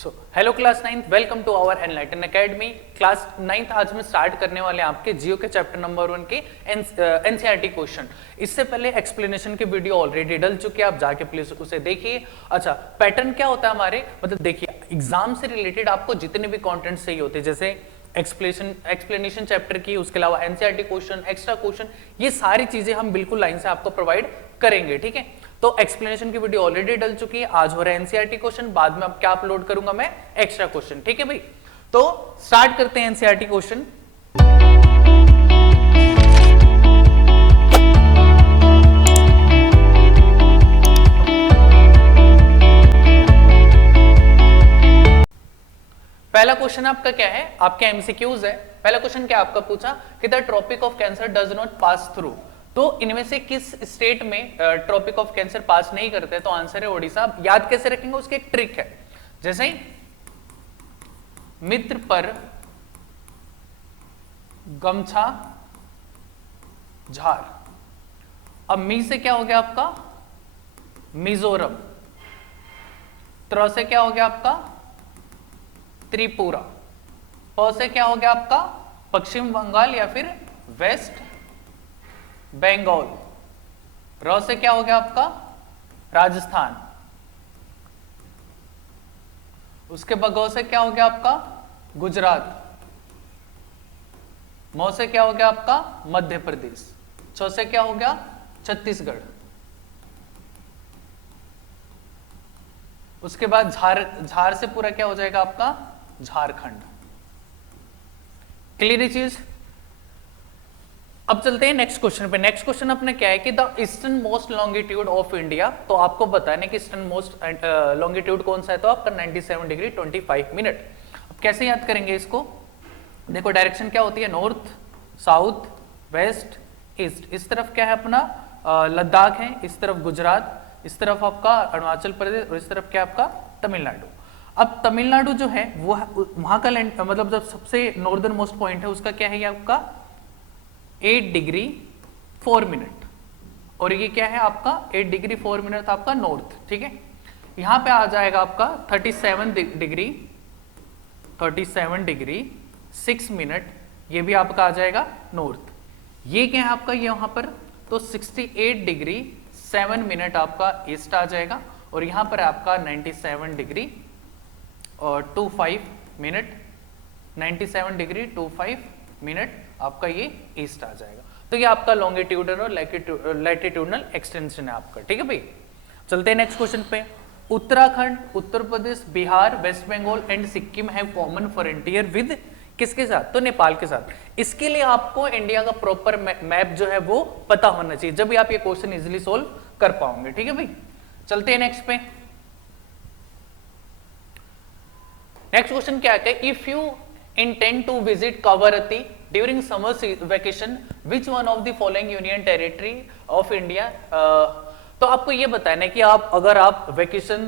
So hello class 9th, welcome to our Enlighten Academy. Class 9th आज में start करने वाले हैं आपके जियो के चैप्टर नंबर 1 के एनसीईआरटी क्वेश्चन। इससे पहले एक्सप्लेनेशन की वीडियो ऑलरेडी डल चुकी है, आप जाके प्लीज उसे देखिए। अच्छा, पैटर्न क्या होता है हमारे, मतलब देखिए एग्जाम से रिलेटेड आपको जितने भी कंटेंट चाहिए होते हैं, जैसे एक्सप्लेनेशन चैप्टर की, उसके अलावा एनसीईआरटी क्वेश्चन, एक्स्ट्रा क्वेश्चन, ये सारी चीजें हम बिल्कुल लाइन से आपको प्रोवाइड करेंगे। ठीक है, तो एक्सप्लेनेशन की वीडियो ऑलरेडी डल चुकी है, आज हो रहा है एनसीईआरटी क्वेश्चन, बाद में अब क्या अपलोड करूंगा मैं, एक्स्ट्रा क्वेश्चन। ठीक है भाई, तो स्टार्ट करते हैं एनसीईआरटी क्वेश्चन। पहला क्वेश्चन आपका क्या है, आपके एमसीक्यूज है। पहला क्वेश्चन क्या आपका पूछा कि the tropic of cancer does not pass through, तो इनमें से किस स्टेट में ट्रॉपिक ऑफ कैंसर पास नहीं करते, तो आंसर है ओडिशा। याद कैसे रखेंगे, उसकी एक ट्रिक है, जैसे मित्र पर गमछा झार। अब मी से क्या हो गया आपका मिजोरम, त्र से क्या हो गया आपका त्रिपुरा, प से क्या हो गया आपका पश्चिम बंगाल या फिर वेस्ट बंगाल, र से क्या हो गया आपका राजस्थान, उसके बाद ग से क्या हो गया आपका गुजरात, म से क्या हो गया आपका मध्य प्रदेश, छ से क्या हो गया छत्तीसगढ़, उसके बाद झार से पूरा क्या हो जाएगा आपका झारखंड। क्लियर चीज। अब चलते हैं नेक्स्ट क्वेश्चन पे। नेक्स्ट क्वेश्चन अपने क्या है कि the eastern most longitude of India, तो आपको बताना है कि ईस्टर्न मोस्ट लॉन्गिट्यूड कौन सा है, तो आपका 97 डिग्री 25 मिनट। अब कैसे याद करेंगे इसको, देखो डायरेक्शन क्या होती है, नॉर्थ साउथ वेस्ट ईस्ट। इस तरफ क्या है अपना लद्दाख है, इस तरफ गुजरात, इस तरफ आपका अरुणाचल प्रदेश, और इस तरफ क्या आपका तमिलनाडु। अब तमिलनाडु जो है वो वहां का लैंड, मतलब जब सबसे नॉर्दर्न मोस्ट पॉइंट है उसका क्या है, ये आपका 8 डिग्री 4 मिनट, और ये क्या है आपका 8 डिग्री 4 मिनट आपका नॉर्थ। ठीक है, यहां पे आ जाएगा आपका 37 डिग्री 6 मिनट, ये भी आपका आ जाएगा नॉर्थ। ये क्या है आपका ये वहां पर, तो 68 डिग्री 7 मिनट आपका ईस्ट आ जाएगा, और यहां पर आपका 97 डिग्री और 25 मिनट, 97 डिग्री 25 मिनट आपका ये ईस्ट आ जाएगा। तो ये आपका लॉन्गिट्यूडनल और लैटिट्यूडनल एक्सटेंशन है आपका। ठीक है भाई, चलते हैं नेक्स्ट क्वेश्चन पे। उत्तराखंड, उत्तर प्रदेश, बिहार, वेस्ट बंगाल एंड सिक्किम है कॉमन फ्रंटियर विद किसके साथ, तो नेपाल के साथ। इसके लिए आपको इंडिया का प्रॉपर मैप जो है वो पता होना चाहिए, जब भी आप ये क्वेश्चन इजिली सोल्व कर पाओगे। ठीक है भाई, चलते हैं नेक्स्ट पे। नेक्स्ट क्वेश्चन क्या है, if you intend to visit Kavarati during summer vacation, which one of the following union territory of India, तो आपको ये बताना है कि अगर आप वेकेशन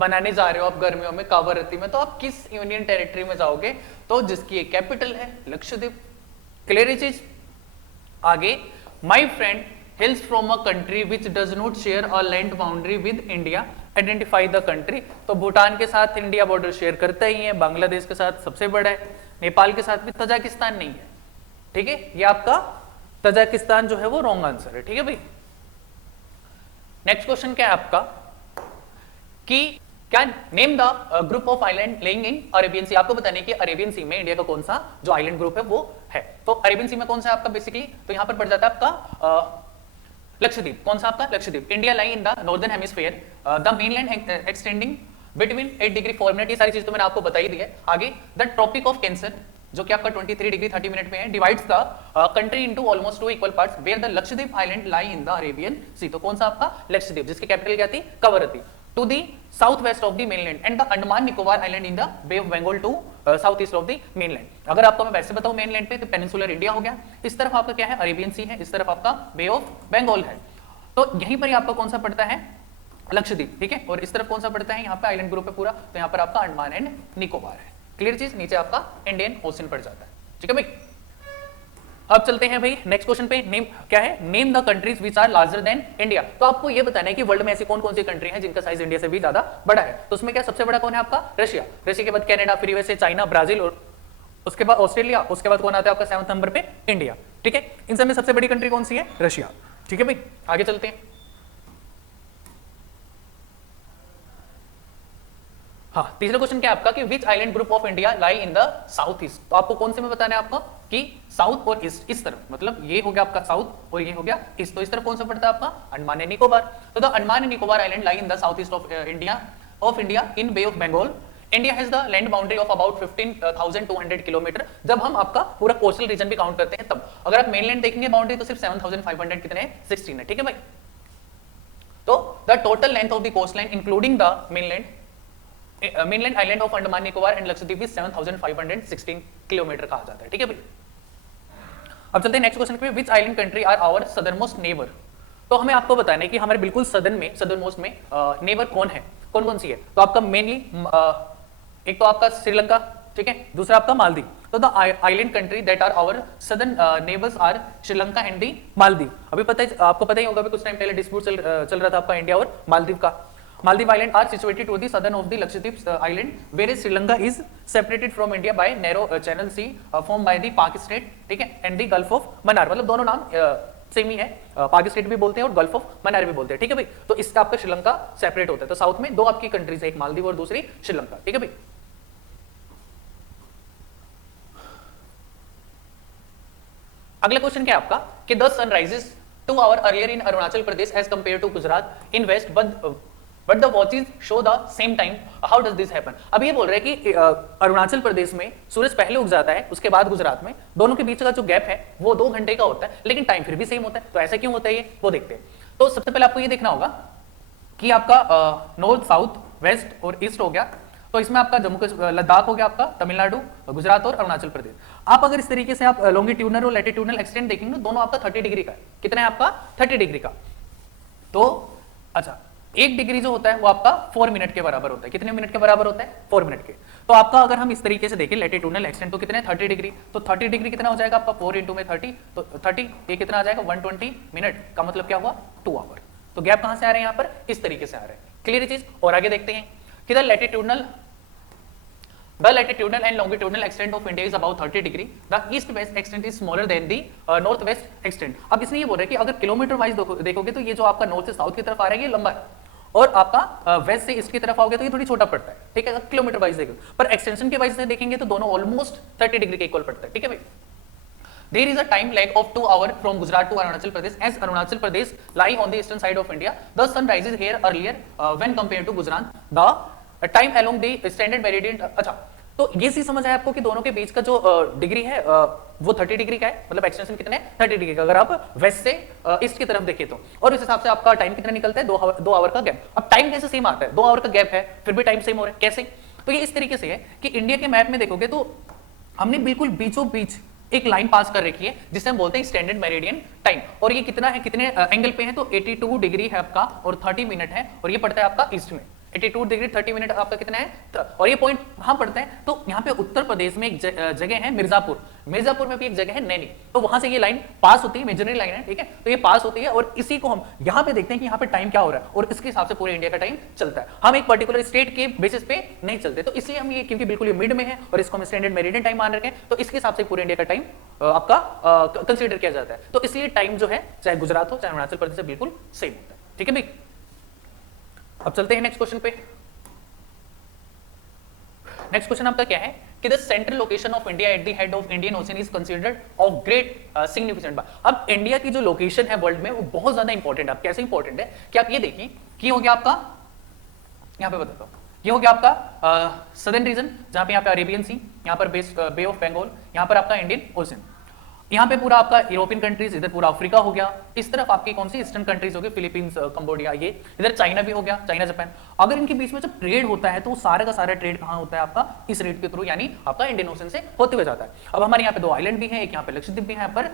बनाने जा रहे हो आप गर्मियों में कावरती में, तो आप किस यूनियन टेरिटरी में जाओगे, तो जिसकी एक कैपिटल है लक्षद्वीप। क्लियर चीज। आगे, my friend hails from a country which does not share a land boundary with India, identify the country, तो भूटान के साथ इंडिया बॉर्डर शेयर करता ही है, बांग्लादेश के साथ सबसे बड़ा है, नेपाल के साथ भी, तजाकिस्तान नहीं है। ठीक है, ये आपका तजाकिस्तान जो है वो रॉन्ग आंसर है। ठीक है भाई, नेक्स्ट क्वेश्चन क्या है आपका कि क्या name the group of island lying in Arabian Sea. आपको बताने कि अरेबियन सी में इंडिया का कौन सा जो आइलैंड ग्रुप है वो है, तो अरेबियन सी में कौन सा है आपका बेसिकली, तो यहां पर पड़ जाता है आपका लक्षद्वीप। कौन सा आपका Lakshadweep. India lie in the northern hemisphere, the mainland extending between 8 degree 4 minute, ये सारी चीज तो मैंने आपको बताई दी है। आगे, द ट्रॉपिक ऑफ कैंसर जो कि आपका 23 डिग्री 30 मिनट में है, divides the country into almost 2 equal parts, where the Lakshadweep island lie in the Arabian Sea, तो कौन सा आपका लक्षद्वीप, जिसकी कैपिटल क्या थी Kavaratti, to the south west of the mainland and the Andaman Nicobar island in the Bay of Bengal to south east of the mainland. अगर आपको मैं वैसे बताऊं मेनलैंड पे, तो पेनिनसुलर इंडिया हो गया, इस तरफ आपका क्या है अरेबियन सी है, इस तरफ आपका बे ऑफ बंगाल है, तो यहीं पर ही आपका कौन सा पड़ता है लक्षद्वीप। ठीक है, और इस तरफ कौन सा पड़ता है, यहाँ पे आइलैंड ग्रुप है पूरा, तो यहाँ पर आपका अंडमान एंड निकोबार है। क्लियर चीज। नीचे आपका इंडियन ओशन पड़ जाता है। ठीक है भाई, अब चलते हैं भाई नेक्स्ट क्वेश्चन पे। नेम क्या है, name the countries which are larger than India. तो आपको ये बताना है कि वर्ल्ड में ऐसी कौन कौन सी कंट्री है जिनका साइज इंडिया से भी ज्यादा बड़ा है। तो उसमें क्या सबसे बड़ा कौन है आपका, रशिया। रशिया के बाद कनाडा, फिर यूएसए, चाइना, ब्राजील और उसके बाद ऑस्ट्रेलिया, उसके बाद कौन आता है आपका 7वें नंबर पे, इंडिया। ठीक है, इन सब में सबसे बड़ी कंट्री कौन सी है, रशिया। ठीक है भाई, आगे चलते हैं। हाँ, तीसरा क्वेश्चन क्या है आपका कि which island group of India lie in the south east. तो आपको कौन से में बताना है आपको कि साउथ और ईस्ट, इस तरफ, मतलब ये हो गया आपका साउथ और ये हो गया ईस्ट, तो इस तरफ कौन सा पड़ता है आपका, अंडमान एंड निकोबार। तो the Andaman and Nicobar island lie in the south east of India in bay of Bengal. India has the land boundary of about 15,200 kilometre. जब हम आपका पूरा कोस्टल रीजन भी काउंट करते हैं तब, अगर आप मेनलैंड देखेंगे बाउंड्री तो सिर्फ 7,500 कितने हैं, 16 है। ठीक है भाई, तो the total length of the coast line including the mainland island of Andaman Nicobar and Lakshadweep 7,516 kilometre कहा जाता है। ठीक है भाई, अब चलते हैं नेक्स्ट क्वेश्चन पे। Which island country are our southern most neighbour. तो हमें आपको बताना है कि हमारे बिल्कुल सदर्न मोस्ट में नेबर कौन है, कौन कौन सी है। तो आपका मेनली एक तो आपका श्रीलंका, ठीक है, दूसरा आपका मालदीव। तो the island country that are our southern neighbours are Sri Lanka and the Maldives. अभी पता है आपको, पता ही होगा कुछ टाइम पहले डिस्प्यूट चल रहा था आपका इंडिया और मालदीव का। Maldive Island are situated to the southern of the Lakshadweep island, whereas Sri Lanka is separated from India by narrow channel sea formed by the Pak Strait, ठीक है, and the Gulf of Mannar। मतलब दोनों नाम same ही है, पाक state भी बोलते हैं और गल्फ ऑफ मन्नार भी बोलते हैं। ठीक है भाई, तो इसका आपका श्रीलंका सेपरेट होता है। तो साउथ में दो आपकी कंट्रीज है, एक मालदीव और दूसरी श्रीलंका। ठीक है भाई, अगला क्वेश्चन क्या है आपका कि the sunrises 2 hours earlier in Arunachal Pradesh as compared to Gujarat in west, but the watches show the same time. How does this happen? अब ये बोल रहे हैं कि अरुणाचल प्रदेश में सूरज पहले उग जाता है, उसके बाद गुजरात में, दोनों के बीच का जो गैप है वो 2 घंटे का होता है, लेकिन टाइम फिर भी सेम होता है। तो ऐसा क्यों होता है ये, वो देखते हैं। तो सबसे पहले आपको ये देखना होगा कि आपका नॉर्थ, साउथ, वेस्ट और ईस्ट हो गया। तो इसमें आपका जम्मू कश्मीर, लद्दाख हो गया आपका, तमिलनाडु, गुजरात और अरुणाचल प्रदेश। आप अगर इस तरीके से आप लॉन्गिट्यूडनल और लैटिट्यूडनल एक्सटेंट देखेंगे, दोनों आपका 30 डिग्री का है। कितना है आपका, 30 डिग्री का। तो अच्छा, 1 डिग्री जो होता है वो आपका 4 मिनट के बराबर होता है। कितने मिनट के बराबर होता है, 4 मिनट के। तो आपका अगर हम इस तरीके से देखें लैटिट्यूडनल एक्सटेंट, तो कितने 30 डिग्री, तो 30 डिग्री कितना हो जाएगा आपका 4 इंटू में 30, तो 30 ये कितना आ जाएगा 120 मिनट का, मतलब क्या हुआ 2 आवर। तो गैप कहां से आ रहे हैं, यहाँ पर इस तरीके से आ रहे हैं। क्लियर चीज। और आगे देखते हैं कि the latitudinal and longitudinal extent of India is about 30 degree. The east-west extent is smaller than the north-west extent. अब इसमें ये बोल रहे हैं कि अगर किलोमीटर वाइज देखोगे तो ये जो आपका नॉर्थ से साउथ की तरफ आ रहा है ये लंबा है, और आपका वेस्ट से ईस्ट की तरफ आओगे तो ये थोड़ी छोटा पड़ता है। ठीक है, अगर किलोमीटर वाइज देखो, पर एक्सटेंशन के वाइज से देखेंगे तो दोनों ऑलमोस्ट 30 डिग्री के इक्वल पड़ता है। ठीक है भाई, There is a time lag of 2 hours from Gujarat to Arunachal Pradesh, as Arunachal Pradesh lie on the eastern side of India. The sun rises here earlier when compared to Gujarat. The time along the standard meridian, अच्छा, तो ये चीज समझ आया आपको कि दोनों के बीच का जो डिग्री है वो 30 डिग्री का है, मतलब एक्सटेंशन कितने 30 डिग्री का, अगर आप वेस्ट से ईस्ट की तरफ देखें तो। और इस हिसाब से आपका टाइम कितना निकलता है, 2 आवर का गैप। अब टाइम कैसे सेम आता है, 2 आवर का गैप है फिर भी टाइम सेम हो रहा है, कैसे? तो ये इस तरीके से है कि इंडिया के मैप में देखोगे तो हमने बिल्कुल बीचों बीच एक लाइन पास कर रखी है जिसे हम बोलते हैं स्टैंडर्ड मेरिडियन टाइम। और ये कितना है, कितने एंगल पे है, तो 82 डिग्री है आपका और 30 मिनट है, और ये पड़ता है आपका ईस्ट में। 82 डिग्री 30 मिनट आपका कितना है, और ये पॉइंट कहां पड़ता है, तो यहाँ पे उत्तर प्रदेश में एक जगह है मिर्जापुर, मिर्जापुर में भी एक जगह है नैनी, तो वहां से ये लाइन पास होती है, मेजररी लाइन है। ठीक है, तो ये पास होती है और इसी को हम यहाँ पे देखते हैं कि यहाँ पे टाइम क्या हो रहा है, और इसके हिसाब से पूरे इंडिया का टाइम चलता है। हम एक पर्टिकुलर स्टेट के बेसिस पे नहीं चलते, तो इसलिए हम ये, क्योंकि बिल्कुल ये मिड में है और इसको हम स्टैंडर्ड मेरिडियन टाइम मान रखे हैं, तो इसके हिसाब से पूरे इंडिया का टाइम आपका कंसिडर किया जाता है। तो इसलिए टाइम जो है चाहे गुजरात हो चाहे अरुणाचल प्रदेश से बिल्कुल सेम होता है। ठीक है भाई, अब चलते हैं नेक्स्ट क्वेश्चन पे। नेक्स्ट क्वेश्चन आपका क्या है कि the central location of India at the head of Indian ocean is considered of great significant. अब इंडिया की जो लोकेशन है वर्ल्ड में वो बहुत ज्यादा इंपॉर्टेंट है। कैसे इंपॉर्टेंट है कि आप ये देखिए कि हो गया आपका, यहाँ पे बताता हूँ, ये हो गया आपका सदर्न रीजन, जहां पे यहाँ पे अरेबियन सी, यहाँ पर बे ऑफ बंगाल, यहाँ पर आपका इंडियन ओशन, यहाँ पे पूरा आपका यूरोपियन कंट्रीज, इधर पूरा अफ्रीका हो गया, इस तरफ आपकी कौन सी ईस्टर्न कंट्रीज हो गई, फिलीपींस, कंबोडिया, ये इधर चाइना भी हो गया, चाइना जापान। अगर इनके बीच में जब ट्रेड होता है तो सारा का सारा ट्रेड कहाँ होता है आपका, इस रेट के थ्रू, यानी आपका इंडियन ओशन से होते हुए जाता है। अब हमारे यहाँ पे 2 आइलैंड भी है, एक यहाँ पे लक्षद्वीप भी है, यहाँ पर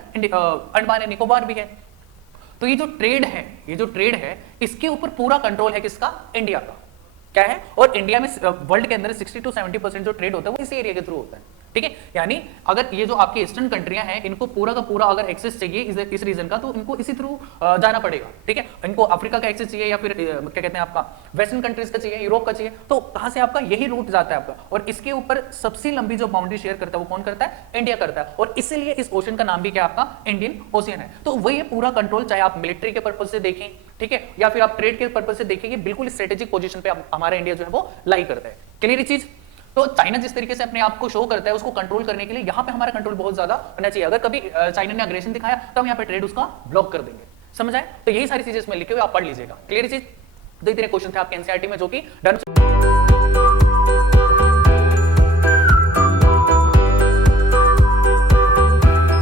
अंडमान एंड निकोबार भी है। तो ये जो ट्रेड है, ये जो ट्रेड है, इसके ऊपर पूरा कंट्रोल है किसका, इंडिया का। क्या है, और इंडिया में वर्ल्ड के अंदर 60 to 70% जो ट्रेड होता है वो इस एरिया के थ्रू होता है। ठीक है, यानी अगर ये जो आपकी ईस्टर्न कंट्रियां हैं इनको पूरा का पूरा अगर एक्सेस चाहिए इस रीजन का, तो इनको इसी थ्रू जाना पड़ेगा। ठीक है, इनको अफ्रीका का एक्सेस चाहिए या फिर क्या कहते हैं आपका वेस्टर्न कंट्रीज का चाहिए, यूरोप का चाहिए, तो कहां से आपका यही रूट जाता है आपका। और इसके ऊपर सबसे लंबी जो बाउंड्री शेयर करता है वो कौन करता है, इंडिया करता है। और इसीलिए इस ओशन का नाम भी क्या आपका इंडियन ओशियन है। तो वही पूरा कंट्रोल, चाहे आप मिलिट्री के पर्पज से देखें, ठीक है, या फिर आप ट्रेड के पर्पज से देखें, बिल्कुल स्ट्रेटेजिक पोजीशन पे हमारा इंडिया जो है वो लाई करता है। क्लियर चीज। तो चाइना जिस तरीके से अपने आप को शो करता है, उसको कंट्रोल करने के लिए यहाँ पे हमारा कंट्रोल बहुत ज्यादा होना चाहिए। अगर कभी चाइना ने अग्रेशन दिखाया तो हम यहाँ पे ट्रेड उसका ब्लॉक कर देंगे। समझ आए? तो यही सारी चीजें इसमें लिखे हुए आप पढ़ लीजिएगा। क्लियर चीज। दो ही तरह क्वेश्चन थे आपके एनसीईआरटी में जो कि डन